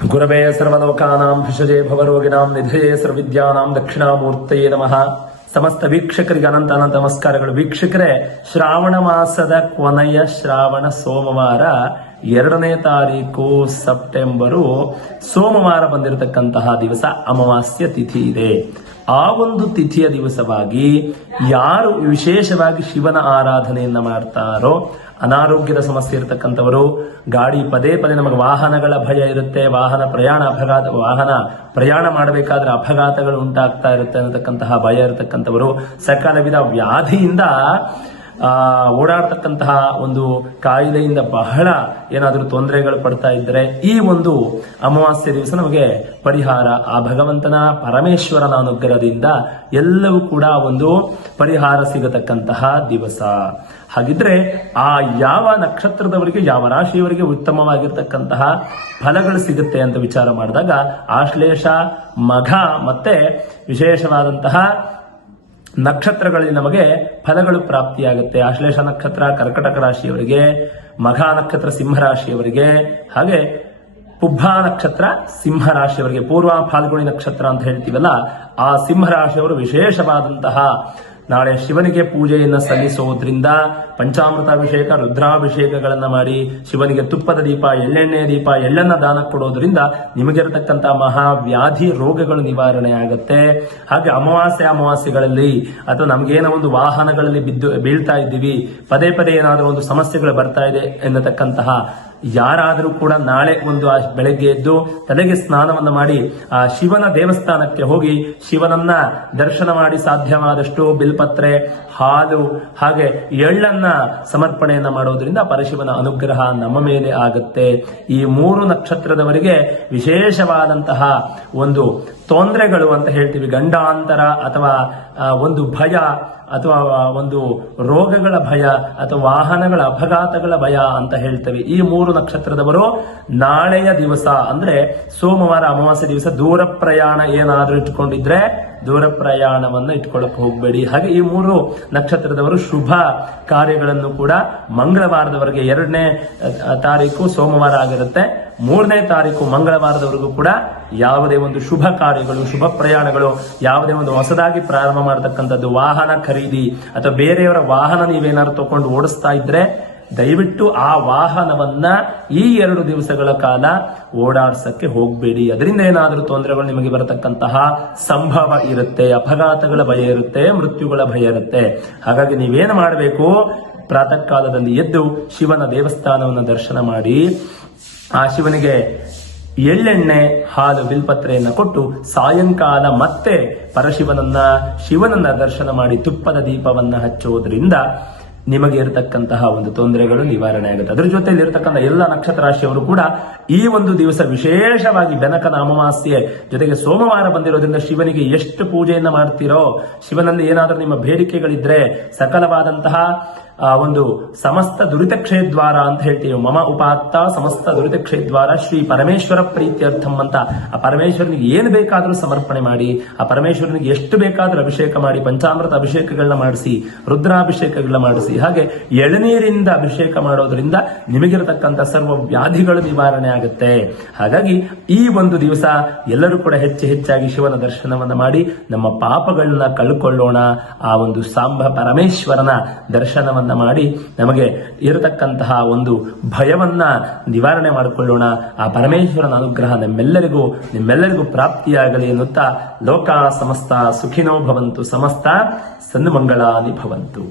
ಗುರವೇ ಸರ್ವಲೋಕಾನಾಂ ಭಿಷಜೇ ಭವರೋಗಿಣಾಂ ನಿಧಯೇ ಸರ್ವವಿದ್ಯಾನಾಂ ದಕ್ಷಿಣಾಮೂರ್ತಯೇ ನಮಃ. ಸಮಸ್ತ ವೀಕ್ಷಕರಿಗೆ ಅನಂತ ಅನಂತ ನಮಸ್ಕಾರಗಳು. ವೀಕ್ಷಕರೇ, ಶ್ರಾವಣ ಮಾಸದ ಕೊನೆಯ ಶ್ರಾವಣ ಸೋಮವಾರ 2ನೇ ತಾರೀಕು ಸೆಪ್ಟೆಂಬರು ಸೋಮವಾರ ಬಂದಿರತಕ್ಕಂತಹ ದಿವಸ ಅಮಾವಾಸ್ಯ ತಿಥಿ ಇದೆ. ಆ ಒಂದು ತಿಥಿಯ ದಿವಸವಾಗಿ ಯಾರು ವಿಶೇಷವಾಗಿ ಶಿವನ ಆರಾಧನೆಯನ್ನ ಮಾಡ್ತಾರೋ, ಅನಾರೋಗ್ಯದ ಸಮಸ್ಯೆ ಇರತಕ್ಕಂಥವರು, ಗಾಡಿ ಪದೇ ಪದೇ ನಮಗೆ ವಾಹನಗಳ ಭಯ ಇರುತ್ತೆ, ವಾಹನ ಪ್ರಯಾಣ ಮಾಡಬೇಕಾದ್ರೆ ಅಪಘಾತಗಳು ಉಂಟಾಗ್ತಾ ಇರುತ್ತೆ ಅನ್ನತಕ್ಕಂತಹ ಭಯ ಇರತಕ್ಕಂಥವರು, ಸಕಲ ವಿಧ ವ್ಯಾಧಿಯಿಂದ ಓಡಾಡ್ತಕ್ಕಂತಹ ಒಂದು ಕಾಯಿಲೆಯಿಂದ ಬಹಳ ಏನಾದರೂ ತೊಂದರೆಗಳು ಪಡ್ತಾ ಇದ್ದರೆ ಈ ಒಂದು ಅಮಾವಾಸ್ಯೆ ದಿವಸ ನಮಗೆ ಪರಿಹಾರ ಆ ಭಗವಂತನ ಪರಮೇಶ್ವರನ ಅನುಗ್ರಹದಿಂದ ಎಲ್ಲವೂ ಕೂಡ ಒಂದು ಪರಿಹಾರ ಸಿಗತಕ್ಕಂತಹ ದಿವಸ. ಹಾಗಿದ್ರೆ ಆ ಯಾವ ನಕ್ಷತ್ರದವರಿಗೆ, ಯಾವ ರಾಶಿಯವರಿಗೆ ಉತ್ತಮವಾಗಿರ್ತಕ್ಕಂತಹ ಫಲಗಳು ಸಿಗುತ್ತೆ ಅಂತ ವಿಚಾರ ಮಾಡಿದಾಗ ಆಶ್ಲೇಷ, ಮಘ ಮತ್ತೆ ವಿಶೇಷವಾದಂತಹ ನಕ್ಷತ್ರಗಳಲ್ಲಿ ನಮಗೆ ಫಲಗಳು ಪ್ರಾಪ್ತಿಯಾಗುತ್ತೆ. ಆಶ್ಲೇಷ ನಕ್ಷತ್ರ ಕರ್ಕಟಕ ರಾಶಿಯವರಿಗೆ, ಮಘ ನಕ್ಷತ್ರ ಸಿಂಹ ರಾಶಿಯವರಿಗೆ, ಹಾಗೆ ಪುಬ್ಬ ನಕ್ಷತ್ರ ಸಿಂಹ ರಾಶಿಯವರಿಗೆ, ಪೂರ್ವ ಫಾಲ್ಗುಣಿ ನಕ್ಷತ್ರ ಅಂತ ಹೇಳ್ತೀವಲ್ಲ, ಆ ಸಿಂಹ ರಾಶಿಯವರು ವಿಶೇಷವಾದಂತಹ ನಾಳೆ ಶಿವನಿಗೆ ಪೂಜೆಯನ್ನು ಸಲ್ಲಿಸೋದ್ರಿಂದ ಪಂಚಾಮೃತಾಭಿಷೇಕ, ರುದ್ರಾಭಿಷೇಕಗಳನ್ನ ಮಾಡಿ ಶಿವನಿಗೆ ತುಪ್ಪದ ದೀಪ, ಎಳ್ಳೆಣ್ಣೆಯ ದೀಪ, ಎಳ್ಳನ್ನ ದಾನ ಕೊಡೋದ್ರಿಂದ ನಿಮಗಿರತಕ್ಕಂತಹ ಮಹಾವ್ಯಾಧಿ ರೋಗಗಳು ನಿವಾರಣೆ ಆಗುತ್ತೆ. ಹಾಗೆ ಅಮಾವಾಸ್ಯೆಗಳಲ್ಲಿ ಅಥವಾ ನಮಗೇನೋ ಒಂದು ವಾಹನಗಳಲ್ಲಿ ಬೀಳ್ತಾ ಇದ್ದೀವಿ, ಪದೇ ಪದೇ ಏನಾದರೂ ಒಂದು ಸಮಸ್ಯೆಗಳು ಬರ್ತಾ ಇದೆ ಎನ್ನತಕ್ಕಂತಹ ಯಾರಾದರೂ ಕೂಡ ನಾಳೆ ಒಂದು ಬೆಳಗ್ಗೆ ಎದ್ದು ತಲೆಗೆ ಸ್ನಾನವನ್ನು ಮಾಡಿ ಆ ಶಿವನ ದೇವಸ್ಥಾನಕ್ಕೆ ಹೋಗಿ ಶಿವನನ್ನ ದರ್ಶನ ಮಾಡಿ ಸಾಧ್ಯವಾದಷ್ಟು ಬಿಲ್ಪತ್ರೆ, ಹಾಲು ಹಾಗೆ ಎಳ್ಳನ್ನ ಸಮರ್ಪಣೆಯನ್ನ ಮಾಡೋದ್ರಿಂದ ಪರಶಿವನ ಅನುಗ್ರಹ ನಮ್ಮ ಮೇಲೆ ಆಗುತ್ತೆ. ಈ 3 ನಕ್ಷತ್ರದವರಿಗೆ ವಿಶೇಷವಾದಂತಹ ಒಂದು ತೊಂದರೆಗಳು ಅಂತ ಹೇಳ್ತೀವಿ, ಗಂಡಾಂತರ ಅಥವಾ ಒಂದು ಭಯ ಅಥವಾ ಒಂದು ರೋಗಗಳ ಭಯ ಅಥವಾ ವಾಹನಗಳ ಅಪಘಾತಗಳ ಭಯ ಅಂತ ಹೇಳ್ತೇವೆ. ಈ 3 ನಕ್ಷತ್ರದವರು ನಾಳೆಯ ದಿವಸ ಅಂದ್ರೆ ಸೋಮವಾರ ಅಮಾವಾಸ್ಯೆ ದಿವಸ ದೂರ ಪ್ರಯಾಣ ಏನಾದ್ರೂ ಇಟ್ಕೊಂಡಿದ್ರೆ ದೂರ ಪ್ರಯಾಣವನ್ನ ಇಟ್ಕೊಳ್ಳಕ್ಕೆ ಹೋಗಬೇಡಿ. ಹಾಗೆ ಈ 3 ನಕ್ಷತ್ರದವರು ಶುಭ ಕಾರ್ಯಗಳನ್ನು ಕೂಡ ಮಂಗಳವಾರದವರೆಗೆ 2ನೇ ತಾರೀಕು ಸೋಮವಾರ ಆಗಿರುತ್ತೆ, 3ನೇ ತಾರೀಕು ಮಂಗಳವಾರದವರೆಗೂ ಕೂಡ ಯಾವುದೇ ಒಂದು ಶುಭ ಕಾರ್ಯಗಳು, ಶುಭ ಪ್ರಯಾಣಗಳು, ಯಾವುದೇ ಒಂದು ಹೊಸದಾಗಿ ಪ್ರಾರಂಭ ಮಾಡತಕ್ಕಂಥದ್ದು, ವಾಹನ ಖರೀದಿ ಅಥವಾ ಬೇರೆಯವರ ವಾಹನ ನೀವೇನಾದ್ರು ತಗೊಂಡು ಓಡಿಸ್ತಾ ಇದ್ರೆ ದಯವಿಟ್ಟು ಆ ವಾಹನವನ್ನ ಈ 2 ದಿವಸಗಳ ಕಾಲ ಓಡಾಡ್ಸಕ್ಕೆ ಹೋಗಬೇಡಿ. ಅದರಿಂದ ಏನಾದರೂ ತೊಂದರೆಗಳು ನಿಮಗೆ ಬರತಕ್ಕಂತಹ ಸಂಭವ ಇರುತ್ತೆ, ಅಪಘಾತಗಳ ಭಯ ಇರುತ್ತೆ, ಮೃತ್ಯುಗಳ ಭಯ ಇರುತ್ತೆ. ಹಾಗಾಗಿ ನೀವೇನು ಮಾಡಬೇಕು, ಪ್ರಾತಃ ಕಾಲದಲ್ಲಿ ಎದ್ದು ಶಿವನ ದೇವಸ್ಥಾನವನ್ನು ದರ್ಶನ ಮಾಡಿ ಆ ಶಿವನಿಗೆ ಎಳ್ಳೆಣ್ಣೆ, ಹಾಲು, ಬಿಲ್ಪತ್ರೆಯನ್ನ ಕೊಟ್ಟು ಸಾಯಂಕಾಲ ಮತ್ತೆ ಶಿವನನ್ನ ದರ್ಶನ ಮಾಡಿ ತುಪ್ಪದ ದೀಪವನ್ನ ಹಚ್ಚೋದ್ರಿಂದ ನಿಮಗೆ ಇರತಕ್ಕಂತಹ ಒಂದು ತೊಂದರೆಗಳು ನಿವಾರಣೆ ಆಗುತ್ತೆ. ಅದರ ಜೊತೆಯಲ್ಲಿ ಇರತಕ್ಕಂಥ ಎಲ್ಲ ನಕ್ಷತ್ರ ರಾಶಿಯವರು ಕೂಡ ಈ ಒಂದು ದಿವಸ ವಿಶೇಷವಾಗಿ ಬೆನಕನ ಅಮಾವಾಸ್ಯೆ ಜೊತೆಗೆ ಸೋಮವಾರ ಬಂದಿರೋದ್ರಿಂದ ಶಿವನಿಗೆ ಎಷ್ಟು ಪೂಜೆಯನ್ನ ಮಾಡ್ತೀರೋ, ಶಿವನಲ್ಲಿ ಏನಾದರೂ ನಿಮ್ಮ ಬೇಡಿಕೆಗಳಿದ್ರೆ ಸಕಲವಾದಂತಹ ಒಂದು ಸಮಸ್ತ ದುರಿತಕ್ಷೇದ್ವಾರ ಅಂತ ಹೇಳ್ತೀವಿ, ಮಮ ಉಪಾತ್ತ ಸಮಸ್ತ ದುರಿತಕ್ಷೇದ್ವಾರ ಶ್ರೀ ಪರಮೇಶ್ವರ ಪ್ರೀತ್ಯರ್ಥಂ ಅಂತ ಆ ಪರಮೇಶ್ವರನಿಗೆ ಏನು ಬೇಕಾದರೂ ಸಮರ್ಪಣೆ ಮಾಡಿ, ಆ ಪರಮೇಶ್ವರನಿಗೆ ಎಷ್ಟು ಬೇಕಾದರೂ ಅಭಿಷೇಕ ಮಾಡಿ, ಪಂಚಾಮೃತ ಅಭಿಷೇಕಗಳನ್ನ ಮಾಡಿಸಿ, ರುದ್ರಾಭಿಷೇಕಗಳನ್ನ ಮಾಡಿಸಿ, ಹಾಗೆ ಎಳನೀರಿಂದ ಅಭಿಷೇಕ ಮಾಡೋದ್ರಿಂದ ನಿಮಗಿರತಕ್ಕಂಥ ಸರ್ವ ವ್ಯಾಧಿಗಳು ನಿವಾರಣೆ ಆಗುತ್ತೆ. ಹಾಗಾಗಿ ಈ ಒಂದು ದಿವಸ ಎಲ್ಲರೂ ಕೂಡ ಹೆಚ್ಚಾಗಿ ಶಿವನ ದರ್ಶನವನ್ನ ಮಾಡಿ ನಮ್ಮ ಪಾಪಗಳನ್ನ ಕಳ್ಕೊಳ್ಳೋಣ. ಆ ಒಂದು ಸಾಂಬ ಪರಮೇಶ್ವರನ ದರ್ಶನವನ್ನ ಮಾಡಿ ನಮಗೆ ಇರತಕ್ಕಂತಹ ಒಂದು ಭಯವನ್ನ ನಿವಾರಣೆ ಮಾಡಿಕೊಳ್ಳೋಣ. ಆ ಪರಮೇಶ್ವರನ ಅನುಗ್ರಹ ನಿಮ್ಮೆಲ್ಲರಿಗೂ ಪ್ರಾಪ್ತಿಯಾಗಲಿ ಎನ್ನುತ್ತಾ ಲೋಕ ಸಮಸ್ತ ಸುಖಿನೋ ಭವಂತು, ಸಮಸ್ತ ಸನ್ಮಂಗಳಾನಿ ಭವಂತು.